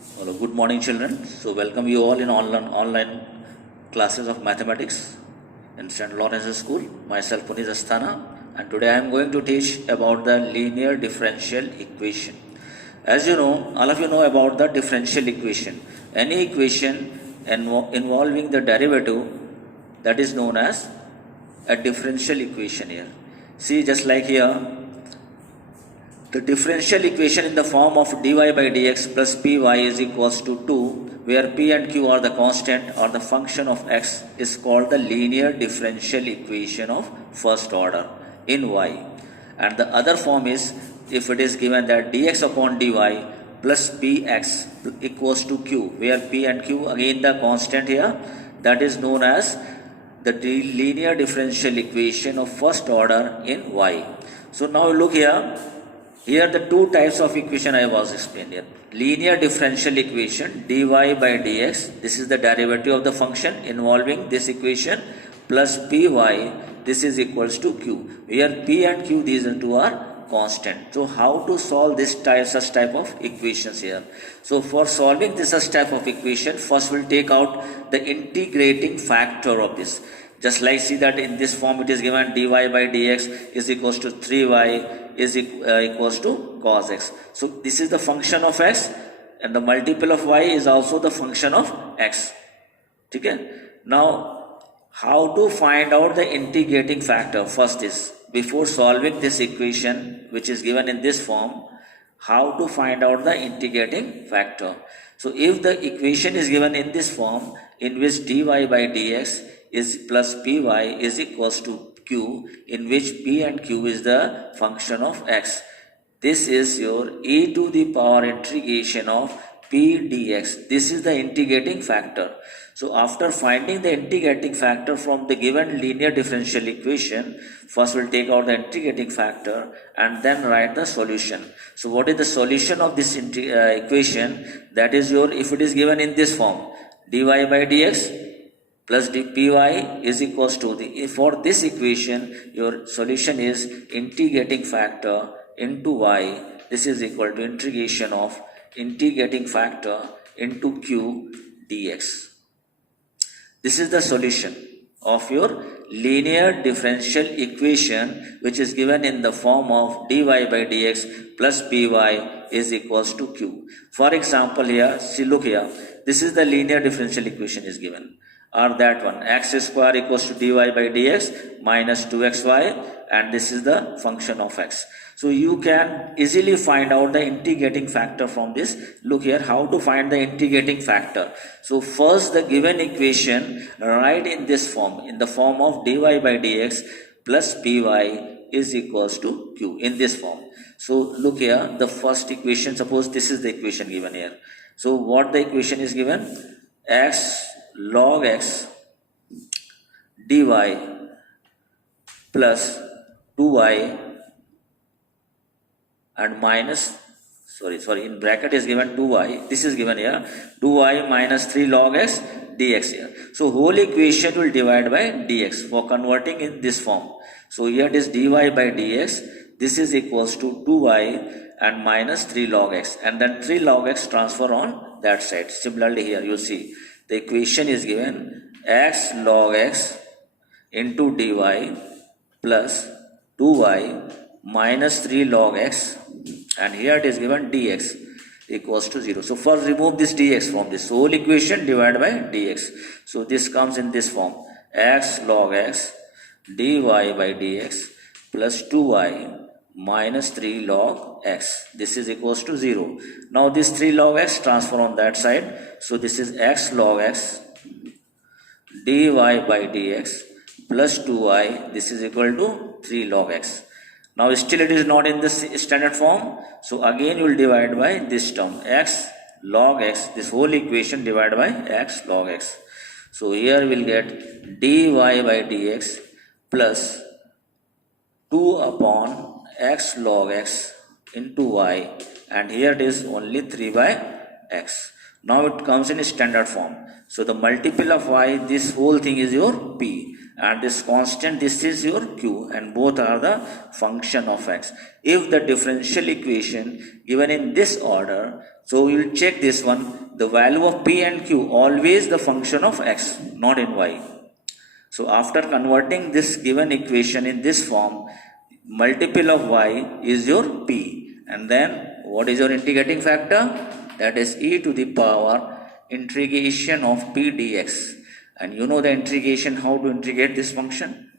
Hello, good morning, children. So, welcome you all in online classes of mathematics in St. Lawrence School. Myself, Puneet Asthana, and today I am going to teach about the linear differential equation. As you know, all of you know about the differential equation. Any equation involving the derivative, that is known as a differential equation here. See, just like here, the differential equation in the form of dy by dx plus py is equals to 2, where p and q are the constant or the function of x, is called the linear differential equation of first order in y. And the other form is, if it is given that dx upon dy plus px equals to q, where p and q again the constant here, that is known as the linear differential equation of first order in y. So now look here. Here the two types of equation I was explained here. Linear differential equation dy by dx, this is the derivative of the function involving this equation, plus py, this is equals to q. Here p and q, these two are constant. So how to solve such type of equations here? So for solving such type of equation, first we'll take out the integrating factor of this. Just like see that in this form it is given dy by dx is equals to 3y is equals to cos x. So this is the function of x, and the multiple of y is also the function of x. Okay? Now, how to find out the integrating factor? First is, before solving this equation which is given in this form, how to find out the integrating factor? So if the equation is given in this form, in which dy by dx is plus py is equals to q, in which p and q is the function of x. This is your e to the power integration of p dx. This is the integrating factor. So after finding the integrating factor from the given linear differential equation, first we'll take out the integrating factor and then write the solution. So what is the solution of this equation? That is your, if it is given in this form, dy by dx plus py is equals to the, for this equation, your solution is integrating factor into y. This is equal to integration of integrating factor into q dx. This is the solution of your linear differential equation, which is given in the form of dy by dx plus py is equals to q. For example here, see, look here, this is the linear differential equation is given, or that one, x square equals to dy by dx minus 2xy, and this is the function of x. So you can easily find out the integrating factor from this. Look here, how to find the integrating factor. So first, the given equation write in this form, in the form of dy by dx plus py is equals to q, in this form. So look here, the first equation, suppose this is the equation given here. So what the equation is given? X log x dy plus 2y and minus, in bracket is given 2y, this is given here, 2y minus 3 log x dx here. So whole equation will divide by dx for converting in this form. So here it is dy by dx, this is equals to 2y and minus 3 log x, and then 3 log x transfer on that side. Similarly here you see, the equation is given x log x into dy plus 2y minus 3 log x, and here it is given dx equals to 0. So first remove this dx from this whole equation, divided by dx. So this comes in this form, x log x dy by dx plus 2y minus 3 log x, this is equals to 0. Now this 3 log x transfer on that side. So this is x log x dy by dx plus 2y, this is equal to 3 log x. Now still it is not in this standard form. So again you will divide by this term, x log x, this whole equation divided by x log x. So here we will get dy by dx plus 2 upon x log x into y, and here it is only 3 by x. Now it comes in standard form. So the multiple of y, this whole thing is your p, and this constant, this is your q, and both are the function of x. If the differential equation given in this order, So we will check this one. The value of p and q always the function of x, not in y. So after converting this given equation in this form, multiple of y is your p, and then what is your integrating factor? That is e to the power integration of p dx. And you know the integration, how to integrate this function?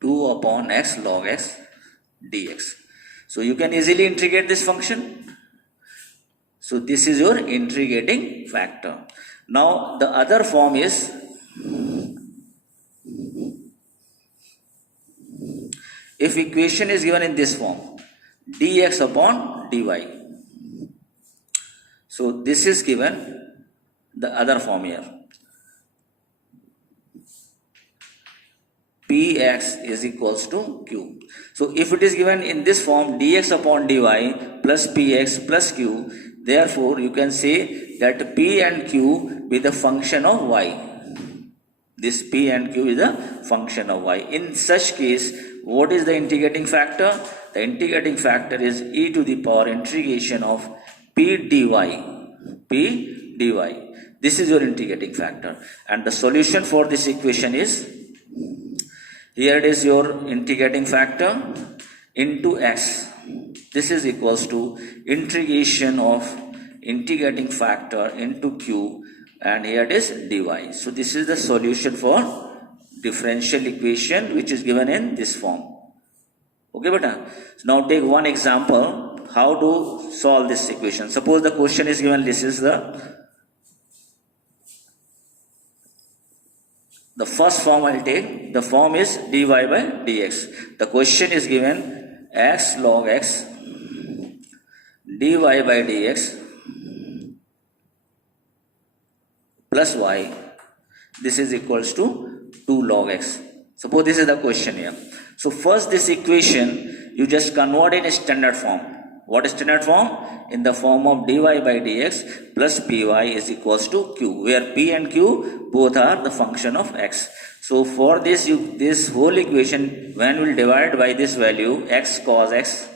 2 upon x log x dx. So you can easily integrate this function. So this is your integrating factor. Now the other form is, if equation is given in this form, dx upon dy. So this is given the other form here. Px is equals to q. So if it is given in this form, dx upon dy plus px plus q, therefore you can say that p and q be the function of y. This p and q is the function of y. In such case, what is the integrating factor? The integrating factor is e to the power integration of p dy. P dy. This is your integrating factor. And the solution for this equation is, here it is your integrating factor into x. This is equals to integration of integrating factor into q, and here it is dy. So this is the solution for differential equation which is given in this form. Okay, beta. So now take one example how to solve this equation. Suppose the question is given, this is the first form I'll take. The form is dy by dx. The question is given x log x dy by dx plus y. This is equals to 2 log x. Suppose this is the question here. So first this equation you just convert in a standard form. What is standard form? In the form of dy by dx plus py is equals to q, where p and q both are the function of x. So for this, this whole equation, when we will divide by this value x cos x,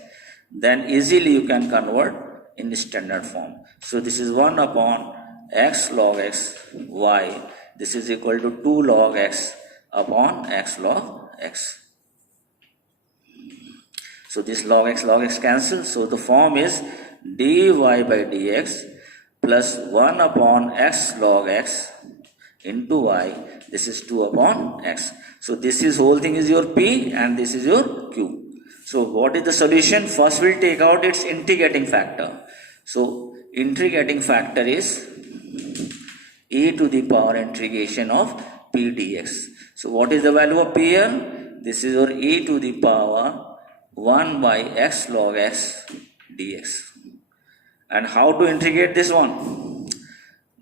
then easily you can convert in the standard form. So this is 1 upon x log x y. This is equal to 2 log x upon x log x. So this log x cancels. So the form is dy by dx plus 1 upon x log x into y. This is 2 upon x. So this is whole thing is your p and this is your q. So what is the solution? First we'll take out its integrating factor. So integrating factor is e to the power integration of p dx. So what is the value of p here? This is your e to the power 1 by x log x dx. And how to integrate this one?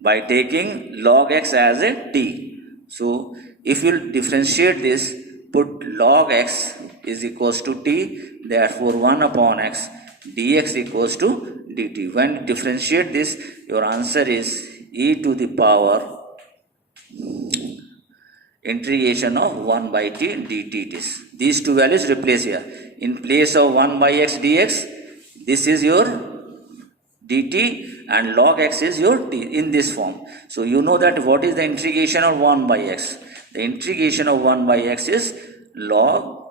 By taking log x as a t. So if you differentiate this, put log x is equals to t, therefore 1 upon x dx equals to dt. When differentiate this, your answer is e to the power integration of 1 by t dt it is. These two values replace here. In place of 1 by x dx, this is your dt and log x is your t in this form. So you know that what is the integration of 1 by x? The integration of 1 by x is log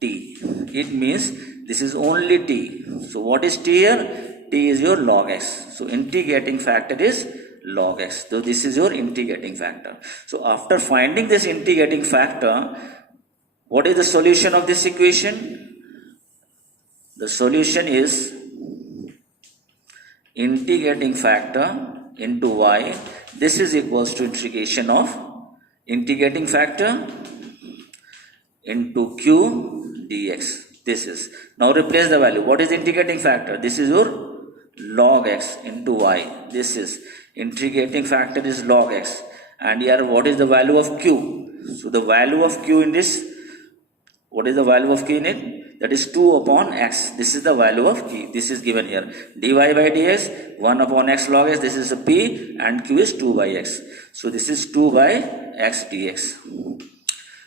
t. It means this is only t. So what is t here? T is your log x. So integrating factor is log x. So this is your integrating factor. So after finding this integrating factor, what is the solution of this equation? The solution is integrating factor into y. This is equals to integration of integrating factor into q dx. This is. Now replace the value. What is integrating factor? This is your log x into y. This is integrating factor is log x. And here what is the value of q? So the value of q in this, what is the value of q in it? That is 2 upon x. This is the value of q. This is given here. dy by dx, 1 upon x log x. This is a p and q is 2 by x. So this is 2 by x dx.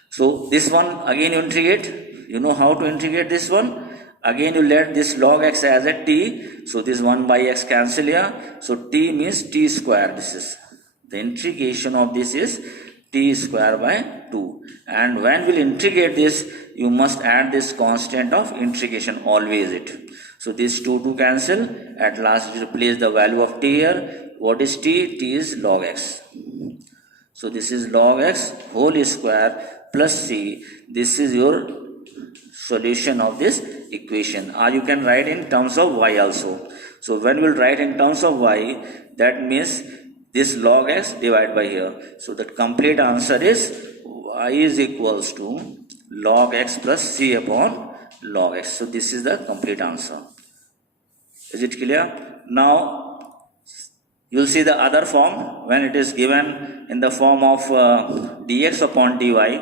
So this one again you integrate. You know how to integrate this one? Again you let this log x as a t. So this 1 by x cancel here. So t means t square. This is the integration of this is t square by 2. And when we'll integrate this, you must add this constant of integration, always it. So this 2 cancel. At last replace the value of t here. What is t? T is log x. So this is log x whole square plus c. This is your solution of this equation. Or you can write in terms of y also. So when we'll write in terms of y, that means this log x divided by here. So the complete answer is y is equals to log x plus c upon log x. So this is the complete answer. Is it clear? Now you'll see the other form when it is given in the form of dx upon dy.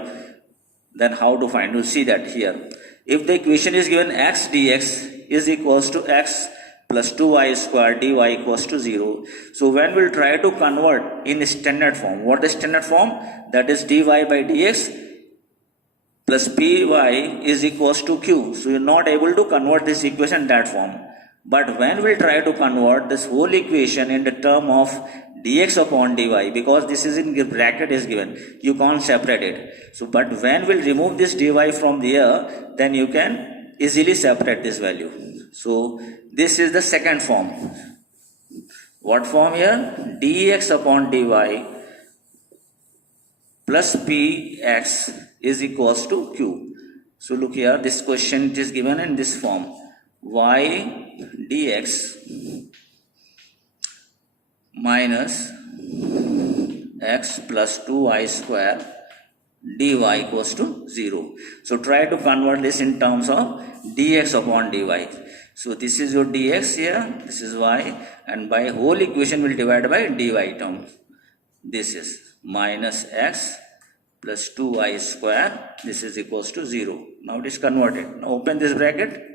Then how to find? You'll see that here. If the equation is given x dx is equals to x plus 2y square dy equals to 0. So when we'll try to convert in standard form, what is standard form? That is dy by dx plus py is equals to q. So you're not able to convert this equation that form. But when we'll try to convert this whole equation in the term of dx upon dy, because this is in bracket is given, you can't separate it. So but when we'll remove this dy from here, then you can easily separate this value. So this is the second form. What form here? dx upon dy plus px is equals to q. So look here, this question it is given in this form. Y dx minus x plus 2y square dy equals to 0. So try to convert this in terms of dx upon dy. So this is your dx here, this is y, and by whole equation will divide by dy term. This is minus x plus 2y square, this is equals to 0. Now it is converted. Now open this bracket.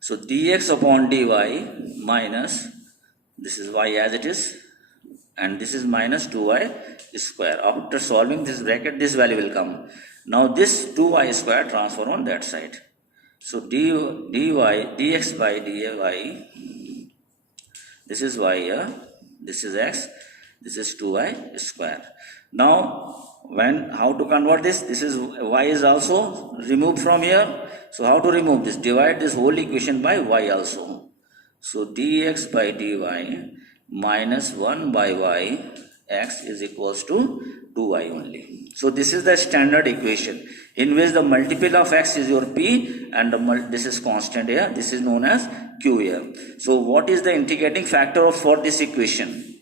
So dx upon dy minus, this is y as it is, and this is minus 2y square. After solving this bracket, this value will come. Now this 2y square transfer on that side. So dx by dy, this is y here, this is x, this is 2y square. Now how to convert this? This is y is also removed from here. So how to remove this? Divide this whole equation by y also. So dx by dy minus 1 by y x is equals to 2y only. So this is the standard equation in which the multiple of x is your p and this is constant here. This is known as q here. So what is the integrating factor for this equation?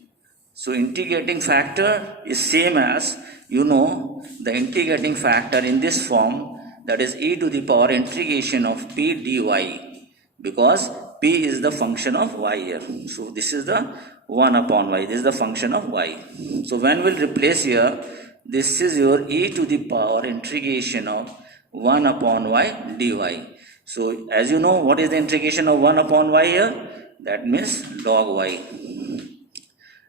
So integrating factor is same as, you know, the integrating factor in this form, that is e to the power integration of p dy, because p is the function of y here. So this is the 1 upon y, this is the function of y. So when we'll replace here, this is your e to the power integration of 1 upon y dy. So as you know, what is the integration of 1 upon y here? That means log y.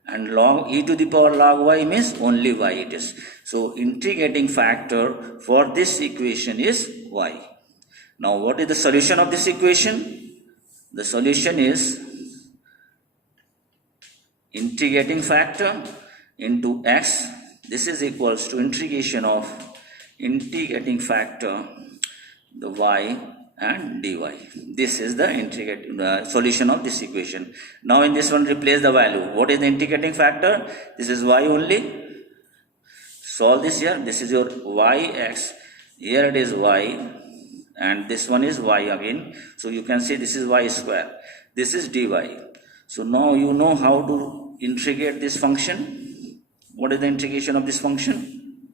And log e to the power log y means only y it is. So integrating factor for this equation is y. Now what is the solution of this equation? The solution is integrating factor into x. This is equals to integration of integrating factor, the y and dy. This is the solution of this equation. Now in this one replace the value. What is the integrating factor? This is y only. Solve this here. This is your yx. Here it is y and this one is y again. So you can see this is y square. This is dy. So now you know how to integrate this function. What is the integration of this function?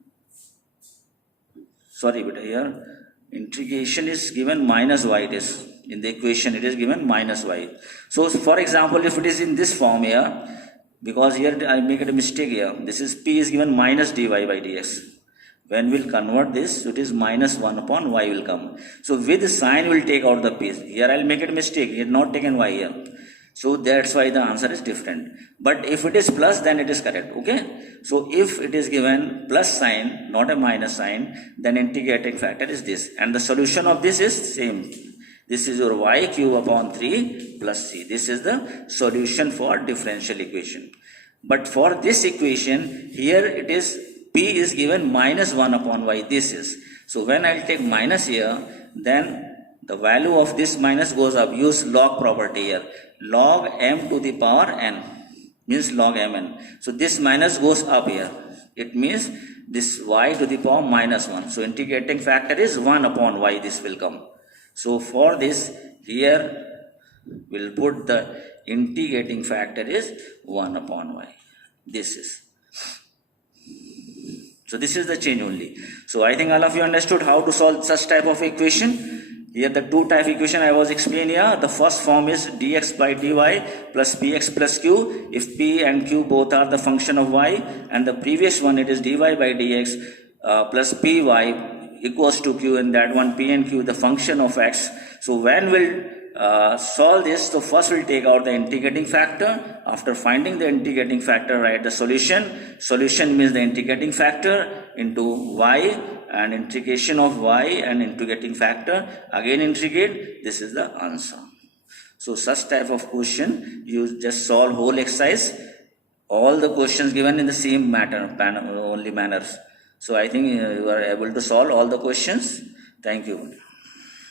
Sorry, but here integration is given minus y, it is in the equation it is given minus y. So for example, if it is in this form here, because here I make a mistake here, this is p is given minus dy by dx. When we'll convert this, so it is minus 1 upon y will come. So with sign we'll take out the p. Here I'll make a mistake, here not taken y here. So that's why the answer is different. But if it is plus, then it is correct. Okay. So if it is given plus sign, not a minus sign, then integrating factor is this. And the solution of this is same. This is your y cube upon 3 plus c. This is the solution for differential equation. But for this equation, here it is p is given minus 1 upon y. This is. So when I'll take minus here, then the value of this minus goes up. Use log property here. Log m to the power n means log mn. So this minus goes up here. It means this y to the power minus 1. So integrating factor is 1 upon y. This will come. So for this, here we'll put the integrating factor is 1 upon y. This is. So this is the change only. So I think all of you understood how to solve such type of equation. Here the two type equation I was explaining here. The first form is dx by dy plus px plus q. If p and q both are the function of y, and the previous one it is dy by dx plus py equals to q, and that one p and q the function of x. So when we'll solve this, so first we'll take out the integrating factor. After finding the integrating factor, write the solution. Solution means the integrating factor into y, and integration of y and integrating factor, again integrate. This is the answer. So such type of question, you just solve whole exercise, all the questions given in the same manner. So I think you are able to solve all the questions. Thank you.